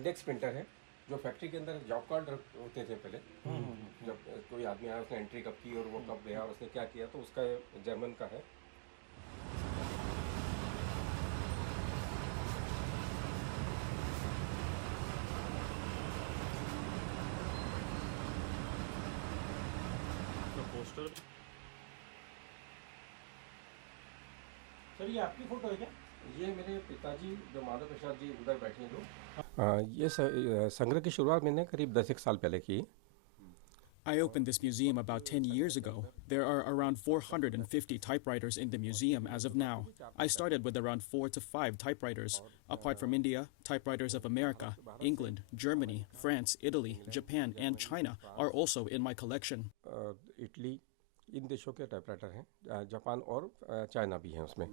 Index printer है, जो फैक्ट्री के अंदर जॉब कार्ड होते थे पहले। जब कोई आदमी आया, उसने एंट्री कब की और वो कब गया और उसने क्या किया, तो उसका जर्मन का है। पोस्टर। सर ये आपकी फोटो है क्या? ये मेरे पिताजी जो माधव प्रसाद जी उधर बैठे हैं जो, ये संग्रह की शुरुआत मैंने करीब 10 एक साल पहले की। I opened this museum about 10 years ago. There are around 450 typewriters in the museum as of now. I started with around 4 to 5 typewriters. Apart from India, typewriters of America, England, Germany, France, Italy, Japan, and China are also in my collection. Italy, इन देशों के टाइपराइटर हैं, जापान और चाइना भी हैं उसमें।